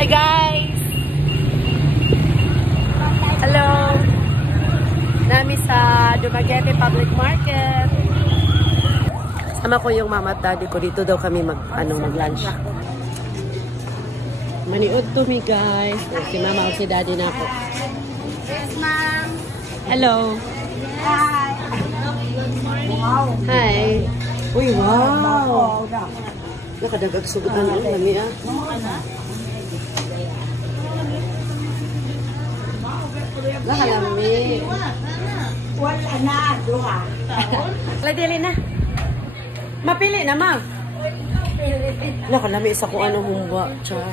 Hi guys! Hello! Nami sa Dumaguete Public Market. Sama ko yung mama at daddy ko. Dito daw kami mag-lunch. Maniod to me guys. Si mama o si daddy na ako. Yes, ma'am. Hello! Hi. Wow. Hi! Uy, wow! Nakadagag sugutan ang lami ah. Nakalami. Wala na, duha. Ladili na. Mapili na, ma. Nakalami sa kung anong humba. Char.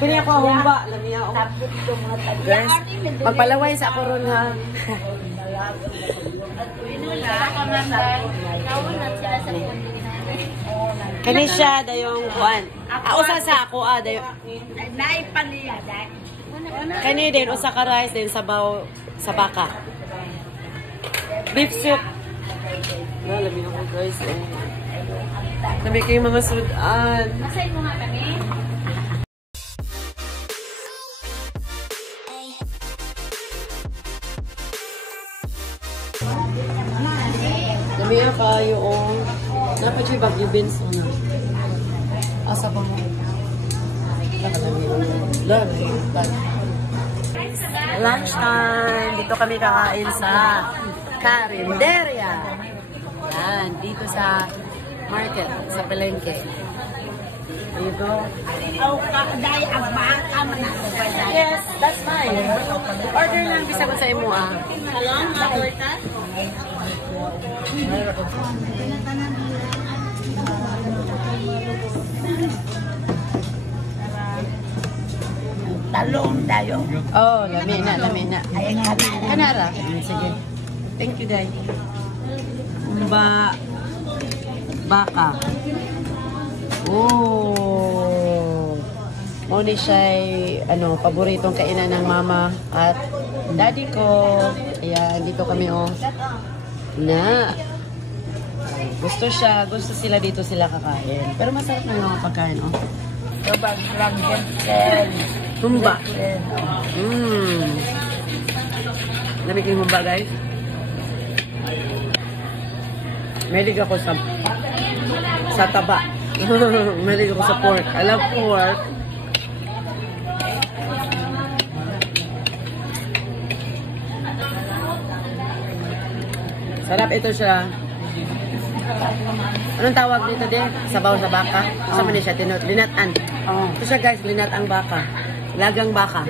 Pili ako ang humba. Lami ako. Guys, magpalaway sa ako ron ha. Kani siya dayong kuan. Usa sa ako dayong. Naipaniya, dahil. Kani din usa ka rice din sabaw sa baka. Beef soup. Lami ako guys. Lami kayo mga sudan. Masay mo nga kami. Lami kayo dapat siya bagyo beans na. Asa pa mo? Lunch time. Dito kami kakain sa Carinderia. Yan, dito sa market, sa Palengke. Dito. Dahil ang baka man ako. Yes, that's fine. Order lang bisa ko sa imo ah. Salon, order. Talong tayo. Oh, lami na. Ayan nga na. Kanara. Sige. Thank you, Day. Baka. Oh. Muna siya'y paboritong kainan ng mama at daddy ko. Ayan, dito kami na. Gusto sila dito sila kakain. Pero masarap na yung pagkain Sabag lang yan. Humba. Lamig yung humba, guys. Mahilig ako sa taba. Mahilig ako sa pork. I love pork. Sarap ito siya. Anong tawag dito din? Sabaw sa baka? Kasama niya siya, linatan. Ito siya guys, linatang baka. Lagang baka.